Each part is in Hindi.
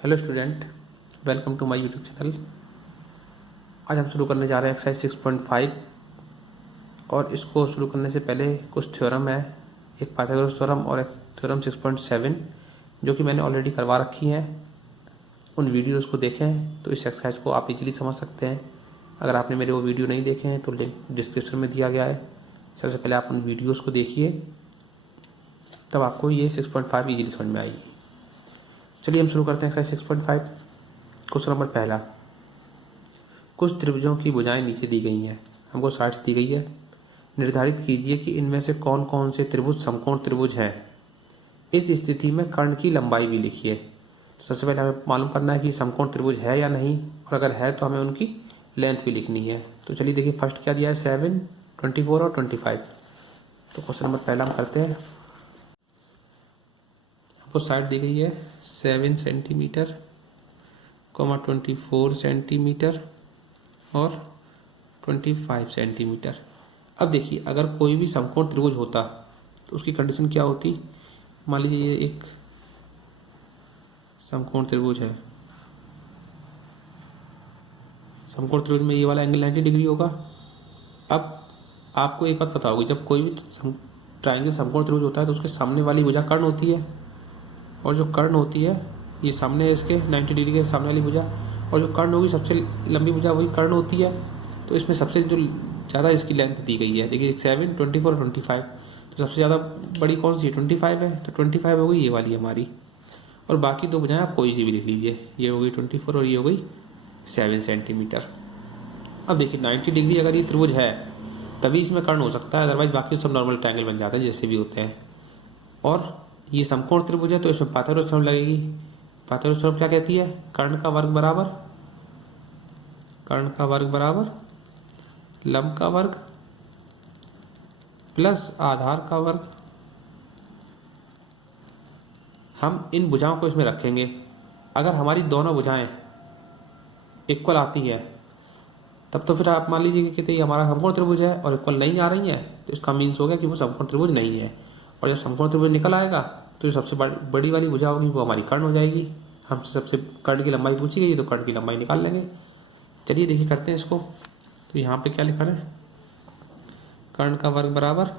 Hello student, welcome to my YouTube channel. आज हम शुरू करने जा रहे हैं एक्सरसाइज 6.5 और इसको शुरू करने से पहले कुछ थ्योरम है, एक पाइथागोरस थ्योरम और एक थ्योरम 6.7 जो कि मैंने ऑलरेडी करवा रखी हैं। उन वीडियोस को देखें तो इस एक्सरसाइज को आप इजीली समझ सकते हैं। अगर आपने मेरे वो वीडियो नहीं देखे हैं तो लिंक डिस्क्रिप्शन में दिया गया है। सबसे पहले आप उन वीडियोज़ को देखिए, तब आपको ये 6.5 ईजीली समझ में आएगी। चलिए हम शुरू करते हैं एक्सरसाइज 6.5। क्वेश्चन नंबर पहला, कुछ त्रिभुजों की भुजाएं नीचे दी गई हैं, हमको साइड्स दी गई है। निर्धारित कीजिए कि इनमें से कौन कौन से त्रिभुज समकोण त्रिभुज हैं। इस स्थिति में कर्ण की लंबाई भी लिखिए। तो सबसे पहले हमें मालूम करना है कि समकोण त्रिभुज है या नहीं, और अगर है तो हमें उनकी लेंथ भी लिखनी है। तो चलिए देखिए, फर्स्ट क्या दिया है, 7, 24 और 25। तो क्वेश्चन नंबर पहला हम करते हैं। आपको साइड दी गई है 7 सेंटीमीटर, 24 सेंटीमीटर और 25 सेंटीमीटर। अब देखिए, अगर कोई भी समकोण त्रिभुज होता तो उसकी कंडीशन क्या होती। मान लीजिए ये एक समकोण त्रिभुज है, समकोण त्रिभुज में ये वाला एंगल 90 डिग्री होगा। अब आपको एक बात पता होगी, जब कोई भी ट्राइंगल समकोण त्रिभुज होता है तो उसके सामने वाली भुजा कर्ण होती है, और जो कर्ण होती है ये सामने है इसके 90 डिग्री के सामने वाली भुजा, और जो कर्ण होगी सबसे लंबी भुजा वही कर्ण होती है। तो इसमें सबसे जो ज़्यादा इसकी लेंथ दी गई है, देखिए 7, 24 और 25, तो सबसे ज़्यादा बड़ी कौन सी है, 25 है। तो 25 हो गई ये वाली हमारी, और बाकी दो भुजाएं आप कोई सी भी लिख लीजिए। ये हो गई 24 और ये हो गई 7 सेंटीमीटर। अब देखिए 90 डिग्री अगर ये त्रिभुज है तभी इसमें कर्ण हो सकता है, अदरवाइज बाकी सब नॉर्मल ट्रायंगल बन जाते हैं जैसे भी होते हैं। और ये समकोण त्रिभुज है तो इसमें पाइथागोरस थ्योरम लगेगी। पाइथागोरस थ्योरम क्या कहती है, कर्ण का वर्ग बराबर लंब का वर्ग प्लस आधार का वर्ग। हम इन भुजाओं को इसमें रखेंगे। अगर हमारी दोनों भुजाएं इक्वल आती है तब तो फिर आप मान लीजिए कि कहते हैं हमारा समकोण त्रिभुज है, और इक्वल नहीं आ रही है तो इसका मीन्स हो गया कि वो समकोण त्रिभुज नहीं है। और जब समकोण त्रिभुज निकल आएगा तो जो सबसे बड़ी वाली भुजा होगी वो हमारी कर्ण हो जाएगी। हमसे सबसे कर्ण की लंबाई पूछी गई तो कर्ण की लंबाई निकाल लेंगे। चलिए देखिए करते हैं इसको। तो यहाँ पे क्या लिखा है, कर्ण का वर्ग बराबर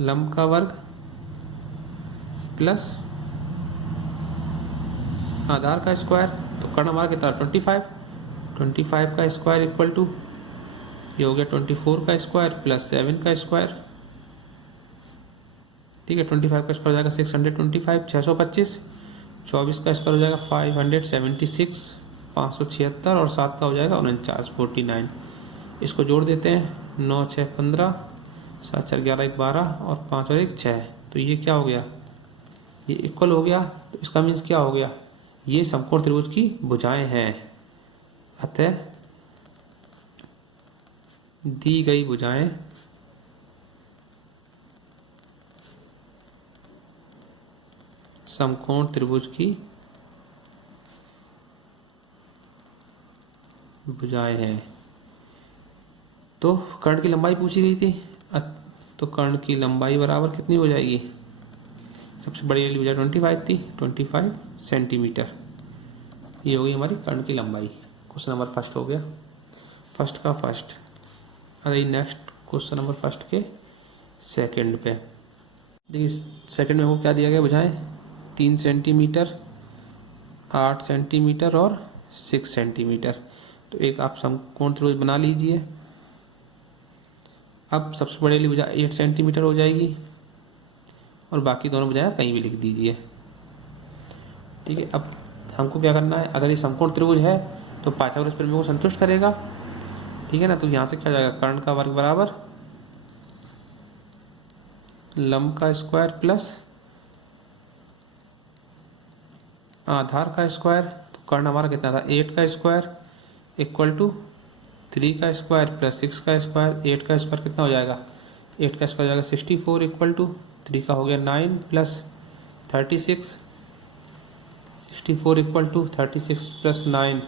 लंब का वर्ग प्लस आधार का स्क्वायर। तो कर्ण हमारा कितना, 25 का स्क्वायर इक्वल टू ये हो गया 24 का स्क्वायर प्लस 7 का स्क्वायर। ठीक है, 25 का स्क्वायर हो जाएगा 625, 625, 24 का स्क्वायर हो जाएगा 576, 576, और 7 का हो जाएगा 49, 49। इसको जोड़ देते हैं, 9 6 15, 7 4 11 1 12 और 5 और 1 6। तो ये क्या हो गया, ये इक्वल हो गया। तो इसका मीन्स क्या हो गया, ये समकोण त्रिभुज की भुजाएं हैं। अतः दी गई भुजाएं समकोण त्रिभुज की भुजाएं हैं। तो कर्ण की लंबाई पूछी गई थी, तो कर्ण की लंबाई बराबर कितनी हो जाएगी, सबसे बड़ी वाली भुजा 25 थी, 25 सेंटीमीटर। ये हो गई हमारी कर्ण की लंबाई। क्वेश्चन नंबर फर्स्ट हो गया, फर्स्ट का फर्स्ट। अगर नेक्स्ट क्वेश्चन नंबर फर्स्ट के सेकंड पे देखिए, सेकंड में वो क्या दिया गया, भुजाएं 3 सेंटीमीटर, 8 सेंटीमीटर और 6 सेंटीमीटर। तो एक आप समकोण त्रिभुज बना लीजिए। अब सबसे बड़ी वाली भुजा 8 सेंटीमीटर हो जाएगी, और बाकी दोनों भुजाएं कहीं भी लिख दीजिए। ठीक है, अब हमको क्या करना है, अगर ये समकोण त्रिभुज है तो पाइथागोरस प्रमेय को संतुष्ट करेगा। ठीक है ना, तो यहाँ से क्या जाएगा, कर्ण का वर्ग बराबर लंब का स्क्वायर प्लस आधार का स्क्वायर। तो कर्ण हमारा कितना था, 8 का स्क्वायर इक्वल टू 3 का स्क्वायर प्लस 6 का स्क्वायर। 8 का स्क्वायर कितना हो जाएगा, 8 का स्क्वायर हो जाएगा 64 इक्वल टू 3 का हो गया 9 प्लस 36, 64 इक्वल टू 36 प्लस 9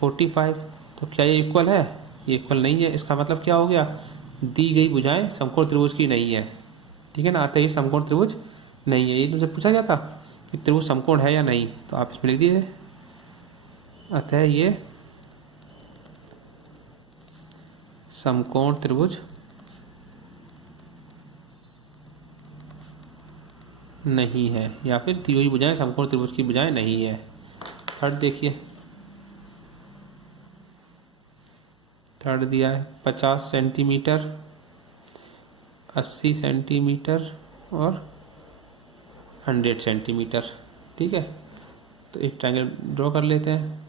45। तो क्या ये इक्वल है, ये इक्वल नहीं है। इसका मतलब क्या हो गया, दी गई भुजाएं समकोण त्रिभुज की नहीं है। ठीक है ना, अतः ये समकोण त्रिभुज नहीं है। ये तुमसे पूछा गया था कि त्रिभुज समकोण है या नहीं, तो आप इसमें लिख दीजिए अतः ये समकोण त्रिभुज नहीं है, या फिर दी हुई भुजाएं समकोण त्रिभुज की भुजाएं नहीं है। थर्ड देखिए, थर्ड दिया है 50 सेंटीमीटर, 80 सेंटीमीटर और 100 सेंटीमीटर। ठीक है, तो एक ट्रायंगल ड्रॉ कर लेते हैं।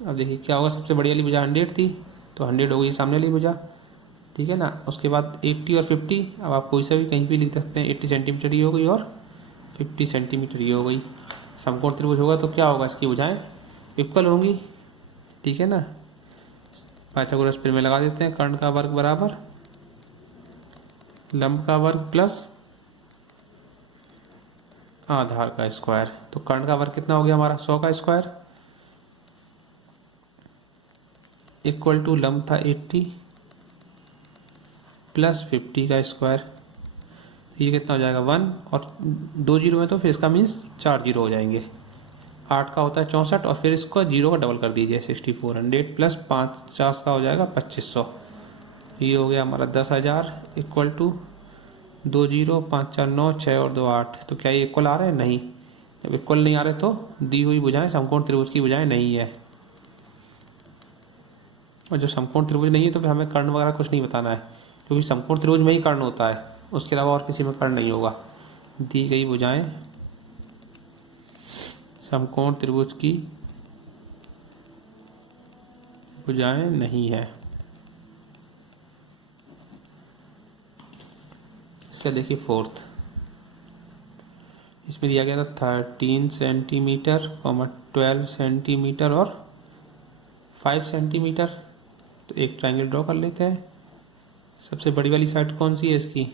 अब देखिए क्या होगा, सबसे बड़ी वाली भुजा 100 थी तो 100 हो गई सामने वाली भुजा, ठीक है ना। उसके बाद 80 और 50, अब आप कोई सा भी कहीं भी लिख सकते हैं, 80 सेंटीमीटर ये हो गई और 50 सेंटीमीटर ये हो गई। समकोण त्रिभुज होगा तो क्या होगा, इसकी भुजाएं इक्वल होंगी, ठीक है ना। पाइथागोरस प्रमेय लगा देते हैं, कर्ण का वर्ग बराबर लंब का वर्ग प्लस आधार का स्क्वायर। तो कर्ण का वर्ग कितना हो गया हमारा, 100 का स्क्वायर इक्वल टू लंब था 80 प्लस 50 का स्क्वायर। ये कितना हो जाएगा 1, और 2 जीरो में तो फिर इसका मीन्स 4 जीरो हो जाएंगे। 8 का होता है 64, और फिर इसको जीरो का डबल कर दीजिए 6400 प्लस 50 का हो जाएगा 2500। ये हो गया हमारा 10,000 इक्वल टू 2 जीरो 5 4 9 6 और 2 8। तो क्या ये इक्वल आ रहे हैं, नहीं। जब इक्वल नहीं आ रहे तो दी हुई भुजाएं समकोण त्रिभुज की भुजाएं नहीं है। और जब समकोण त्रिभुज नहीं है तो फिर हमें कर्ण वगैरह कुछ नहीं बताना है, क्योंकि समकोण त्रिभुज में ही कर्ण होता है, उसके अलावा और किसी में कर्ण नहीं होगा। दी गई भुजाएं समकोण त्रिभुज की भुजाएं नहीं है। इसका देखिए फोर्थ, इसमें दिया गया था 13 सेंटीमीटर 12 सेंटीमीटर और 5 सेंटीमीटर। तो एक ट्रायंगल ड्रॉ कर लेते हैं। सबसे बड़ी वाली साइड कौन सी है इसकी,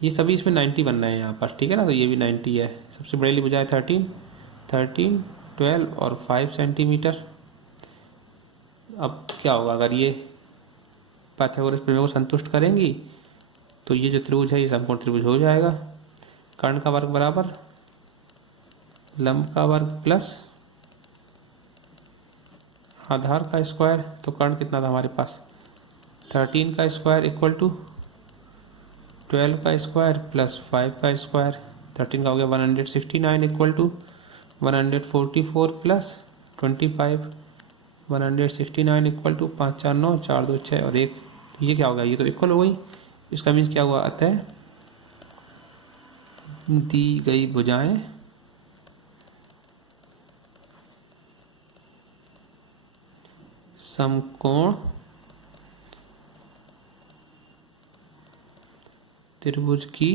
ये सभी इसमें 90 बनना है यहाँ पर, ठीक है ना। तो ये भी 90 है। सबसे बड़ी वाली भुजाएं 13 12 और 5 सेंटीमीटर। अब क्या होगा, अगर ये पाइथागोरस प्रमेय को संतुष्ट करेंगी तो ये जो त्रिभुज है ये समकोण त्रिभुज हो जाएगा। कर्ण का वर्ग बराबर लंब का वर्ग प्लस आधार का स्क्वायर। तो कर्ण कितना था हमारे पास, 13 का स्क्वायर इक्वल टू 12 का स्क्वायर प्लस 5 का स्क्वायर। 13 का हो गया 169 equal to 144 plus 25। 169 equal to 5 4 9 4 2 6 और 1। ये क्या होगा, ये तो इक्वल हो गई। इसका मीन्स क्या हुआ, अतः दी गई भुजाएं समकोण त्रिभुज की,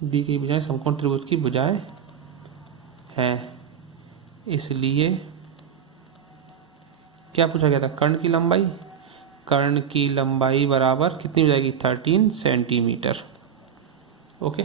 दी गई भुजाएं समकोण त्रिभुज की भुजाएं हैं। इसलिए क्या पूछा गया था, कर्ण की लंबाई, कर्ण की लंबाई बराबर कितनी हो जाएगी 13 सेंटीमीटर। ओके।